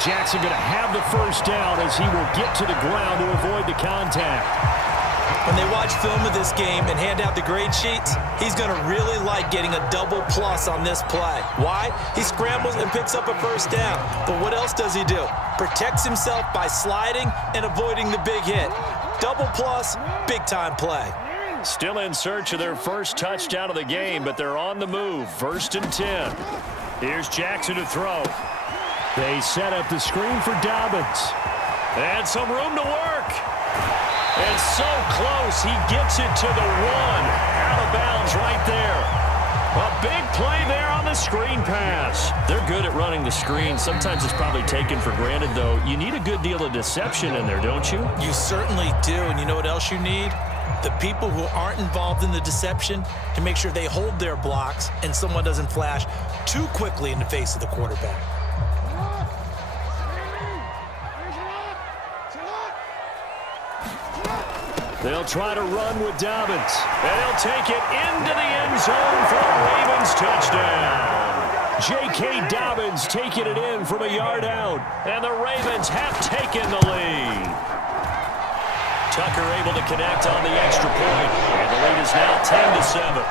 Jackson going to have the first down as he will get to the ground to avoid the contact. When they watch film of this game and hand out the grade sheets, he's going to really like getting a double plus on this play. Why? He scrambles and picks up a first down. But what else does he do? Protects himself by sliding and avoiding the big hit. Double plus, big-time play. Still in search of their first touchdown of the game, but they're on the move. 1st and 10. Here's Jackson to throw. They set up the screen for Dobbins. And some room to work. And so close, he gets it to the 1. Out of bounds right there. A big play there on the screen pass. They're good at running the screen. Sometimes it's probably taken for granted, though. You need a good deal of deception in there, don't you? You certainly do. And you know what else you need? The people who aren't involved in the deception to make sure they hold their blocks and someone doesn't flash too quickly in the face of the quarterback. They'll try to run with Dobbins. And he'll take it into the end zone for a Ravens touchdown. J.K. Dobbins taking it in from a yard out. And the Ravens have taken the lead. Tucker able to connect on the extra point. And the lead is now 10-7.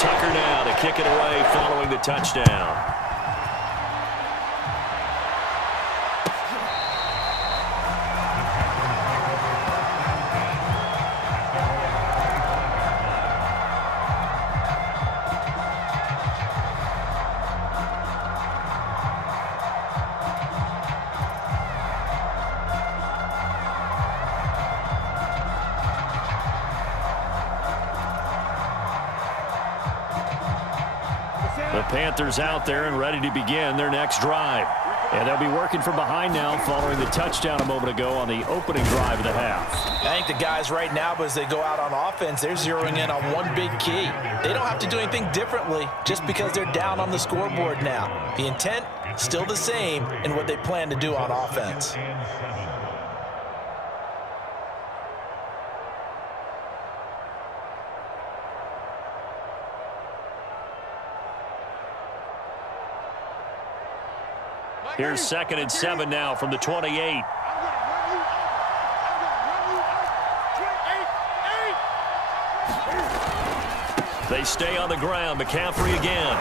Tucker now to kick it away following the touchdown. The Panthers out there and ready to begin their next drive. And they'll be working from behind now following the touchdown a moment ago on the opening drive of the half. I think the guys right now, as they go out on offense, they're zeroing in on one big key. They don't have to do anything differently just because they're down on the scoreboard now. The intent, still the same in what they plan to do on offense. Here's 2nd and 7 now from the 28. They stay on the ground. McCaffrey again.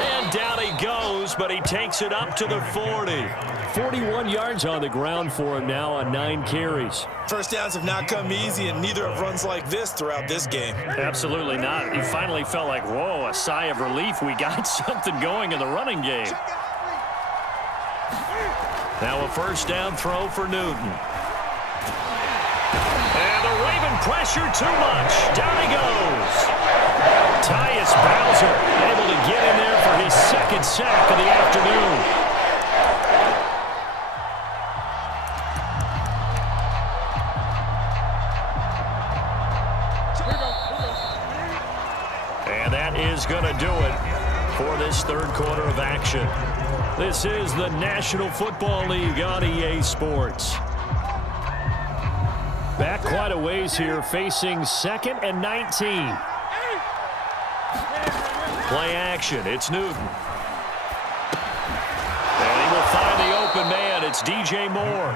And down he goes, but he takes it up to the 40. 41 yards on the ground for him now on 9 carries. First downs have not come easy, and neither have runs like this throughout this game. Absolutely not. He finally felt like, whoa, a sigh of relief. We got something going in the running game. Now a first down throw for Newton. And the Raven pressure too much. Down he goes. Tyus Bowser able to get in there for his 2nd sack of the afternoon. And that is going to do it for this 3rd quarter of action. This is the National Football League on EA Sports. Back quite a ways here, facing 2nd and 19. Play action, it's Newton. And he will find the open man, it's DJ Moore.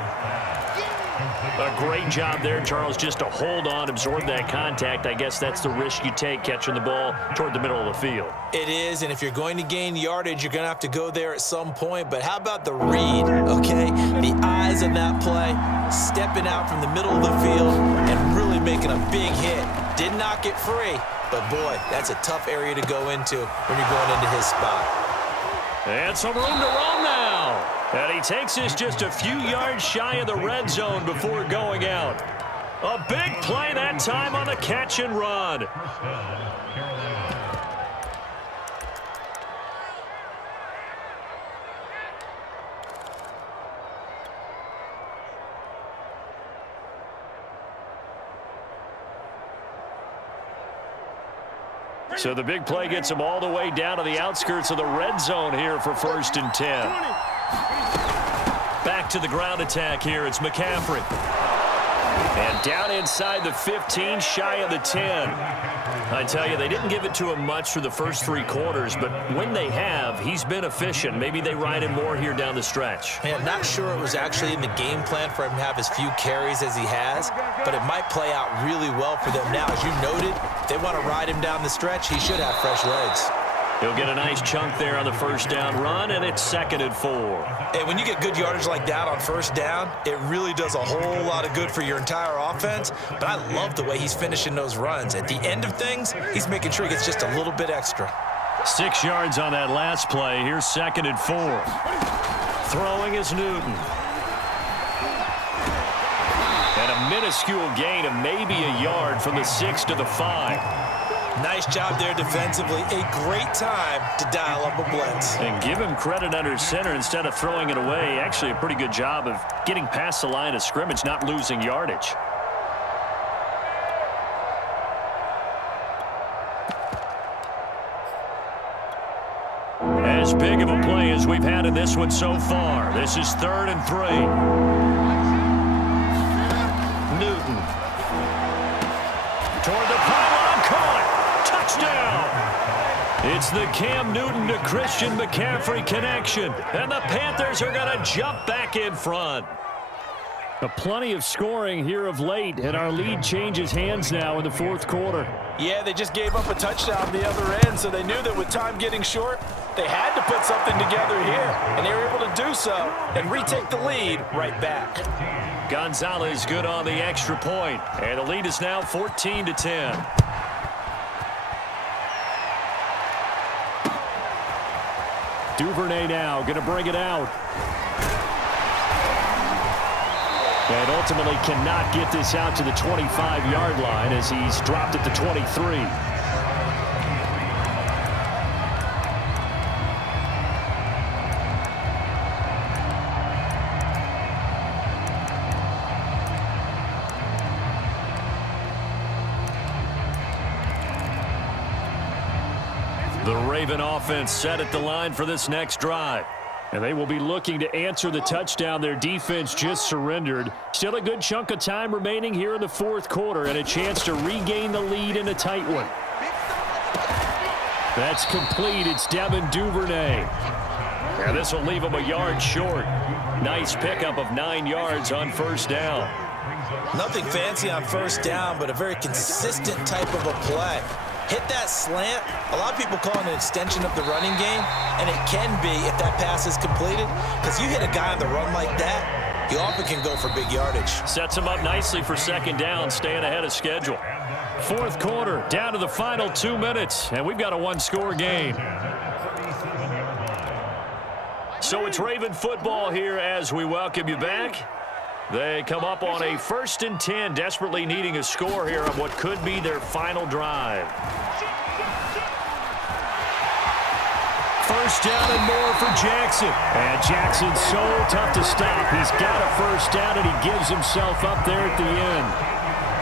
A great job there, Charles, just to hold on, absorb that contact. I guess that's the risk you take catching the ball toward the middle of the field. It is, and if you're going to gain yardage, you're going to have to go there at some point. But how about the read, okay? The eyes of that play, stepping out from the middle of the field and really making a big hit. Did not get free, but boy, that's a tough area to go into when you're going into his spot. And some room to roam now. And he takes us just a few yards shy of the red zone before going out. A big play that time on the catch and run. So the big play gets him all the way down to the outskirts of the red zone here for 1st and 10. Back to the ground attack here. It's McCaffrey. And down inside the 15, shy of the 10. I tell you, they didn't give it to him much for the first 3 quarters, but when they have, he's been efficient. Maybe they ride him more here down the stretch. Man, not sure it was actually in the game plan for him to have as few carries as he has, but it might play out really well for them now. As you noted, if they want to ride him down the stretch, he should have fresh legs. He'll get a nice chunk there on the first down run, and it's 2nd and 4. Hey, when you get good yardage like that on first down, it really does a whole lot of good for your entire offense. But I love the way he's finishing those runs. At the end of things, he's making sure he gets just a little bit extra. 6 yards on that last play. Here's 2nd and 4. Throwing is Newton. And a minuscule gain of maybe a yard from the 6 to the 5. Nice job there defensively. A great time to dial up a blitz. And give him credit under center instead of throwing it away. Actually a pretty good job of getting past the line of scrimmage, not losing yardage. As big of a play as we've had in this one so far. This is 3rd and 3. Newton. Toward the pylon, caught. Touchdown. It's the Cam Newton to Christian McCaffrey connection. And the Panthers are going to jump back in front. Plenty of scoring here of late, and our lead changes hands now in the 4th quarter. Yeah, they just gave up a touchdown on the other end, so they knew that with time getting short, they had to put something together here, and they were able to do so and retake the lead right back. Gonzalez good on the extra point, and the lead is now 14 to 10. Duvernay now going to bring it out. And ultimately cannot get this out to the 25-yard line as he's dropped at the 23. The Raven offense set at the line for this next drive. And they will be looking to answer the touchdown their defense just surrendered. Still a good chunk of time remaining here in the 4th quarter and a chance to regain the lead in a tight one. That's complete. It's Devin Duvernay. And this will leave him a yard short. Nice pickup of 9 yards on first down. Nothing fancy on first down, but a very consistent type of a play. Hit that slant. A lot of people call it an extension of the running game, and it can be if that pass is completed, because you hit a guy on the run like that, you often can go for big yardage. Sets him up nicely for second down, staying ahead of schedule. 4th quarter, down to the final 2 minutes, and we've got a 1-score game. So it's Raven football here as we welcome you back. They come up on a 1st and 10, desperately needing a score here on what could be their final drive. First down and more for Jackson. And Jackson's so tough to stop. He's got a first down, and he gives himself up there at the end.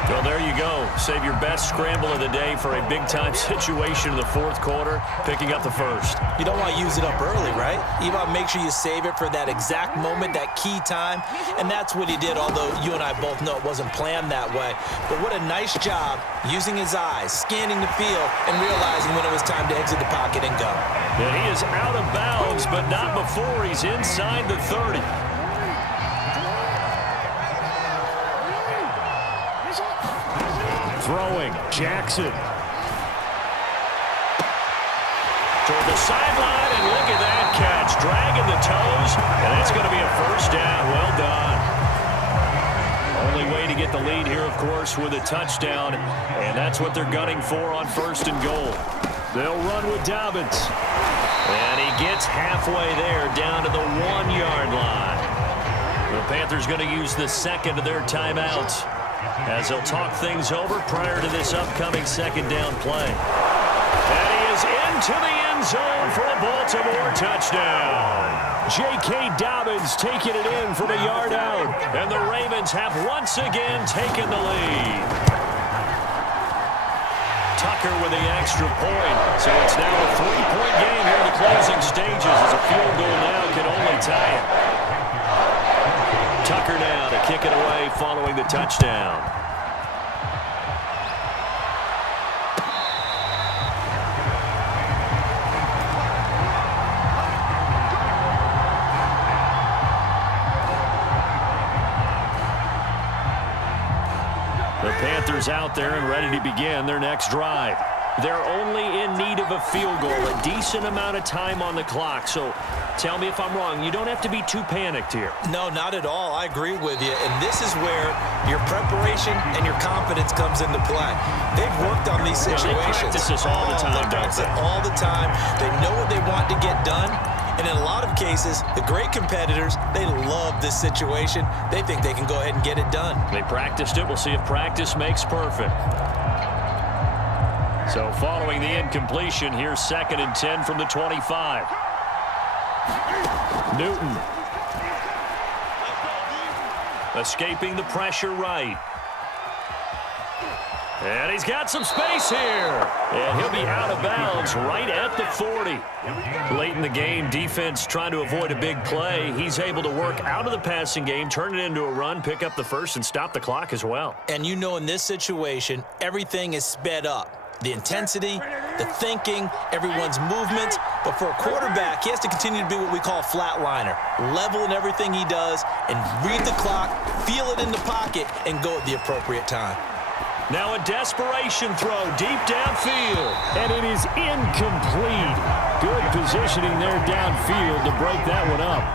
Well, there you go. Save your best scramble of the day for a big-time situation in the 4th quarter, picking up the first. You don't want to use it up early, right? You want to make sure you save it for that exact moment, that key time, and that's what he did, although you and I both know it wasn't planned that way. But what a nice job using his eyes, scanning the field, and realizing when it was time to exit the pocket and go. And he is out of bounds, but not before he's inside the 30. Throwing, Jackson. Toward the sideline, and look at that catch. Dragging the toes, and that's going to be a first down. Well done. Only way to get the lead here, of course, with a touchdown, and that's what they're gunning for on 1st and goal. They'll run with Dobbins. And he gets halfway there, down to the 1-yard line. The Panthers going to use the 2nd of their timeouts as they'll talk things over prior to this upcoming 2nd down play. And he is into the end zone for a Baltimore touchdown. J.K. Dobbins taking it in from a yard out. And the Ravens have once again taken the lead. Tucker with the extra point. So it's now a 3-point game here in the closing stages as a field goal now can only tie it. Tucker now to kick it away following the touchdown. The Panthers out there and ready to begin their next drive. They're only in need of a field goal, a decent amount of time on the clock. So tell me if I'm wrong. You don't have to be too panicked here. No, not at all. I agree with you. And this is where your preparation and your confidence comes into play. They've worked on these situations. They practice this all the time. They practice it all the time. They know what they want to get done. And in a lot of cases, the great competitors, they love this situation. They think they can go ahead and get it done. They practiced it. We'll see if practice makes perfect. So following the incompletion, here's 2nd and 10 from the 25. Newton. Escaping the pressure right. And he's got some space here. And he'll be out of bounds right at the 40. Late in the game, defense trying to avoid a big play. He's able to work out of the passing game, turn it into a run, pick up the first, and stop the clock as well. And you know in this situation, everything is sped up. The intensity, the thinking, everyone's movement. But for a quarterback, he has to continue to be what we call a flatliner. Level in everything he does and read the clock, feel it in the pocket, and go at the appropriate time. Now a desperation throw deep downfield. And it is incomplete. Good positioning there downfield to break that one up.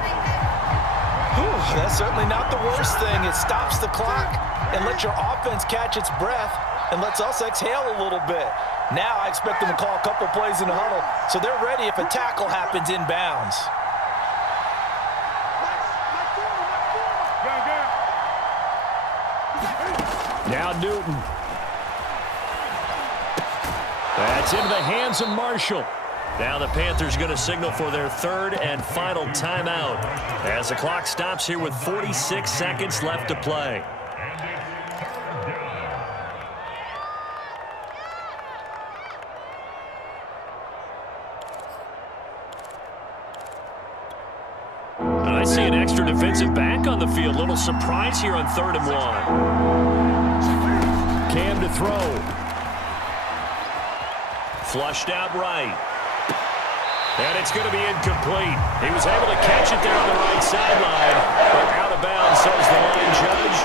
Whew, that's certainly not the worst thing. It stops the clock and lets your offense catch its breath and lets us exhale a little bit. Now I expect them to call a couple plays in the huddle so they're ready if a tackle happens inbounds. Now Newton. That's into the hands of Marshall. Now the Panthers going to signal for their 3rd and final timeout as the clock stops here with 46 seconds left to play. I see an extra defensive back on the field. Little surprise here on 3rd and 1. Cam to throw. Flushed out right. And it's going to be incomplete. He was able to catch it there on the right sideline, but out of bounds, says the line judge.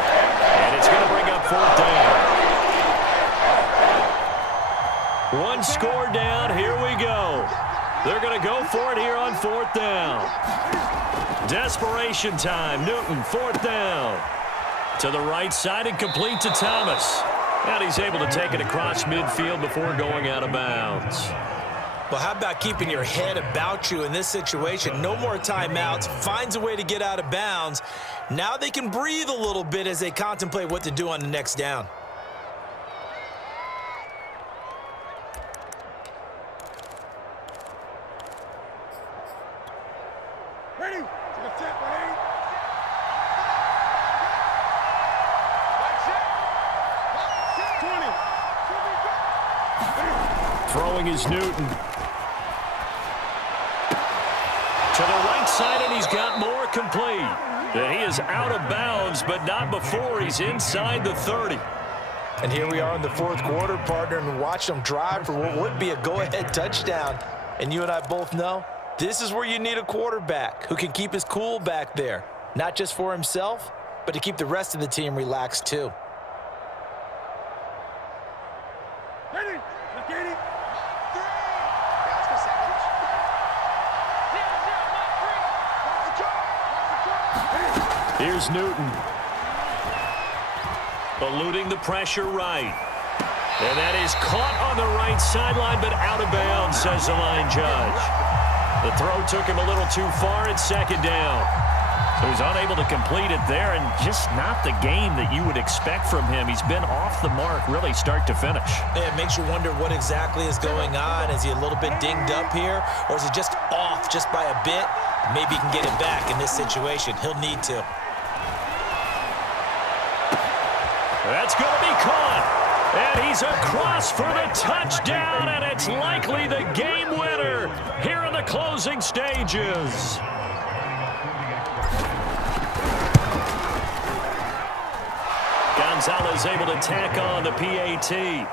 And it's going to bring up 4th down. One score down. Here we go. They're going to go for it here on 4th down. Desperation time. Newton, 4th down. To the right side and complete to Thomas. And he's able to take it across midfield before going out of bounds. Well, how about keeping your head about you in this situation? No more timeouts. Finds a way to get out of bounds. Now they can breathe a little bit as they contemplate what to do on the next down. Ready? Throwing is Newton. To the right side, and he's got more complete. And he is out of bounds, but not before he's inside the 30. And here we are in the 4th quarter, partner, and watch them drive for what would be a go-ahead touchdown. And you and I both know this is where you need a quarterback who can keep his cool back there, not just for himself, but to keep the rest of the team relaxed too. Ready? Get it. Here's Newton. Eluding the pressure right. And that is caught on the right sideline, but out of bounds, says the line judge. The throw took him a little too far at 2nd down. So he's unable to complete it there, and just not the game that you would expect from him. He's been off the mark really start to finish. It makes you wonder what exactly is going on. Is he a little bit dinged up here, or is he just off just by a bit? Maybe he can get it back in this situation. He'll need to. That's going to be caught. And he's across for the touchdown, and it's likely the game winner here in the closing stages. Got Saleh's able to tack on the PAT.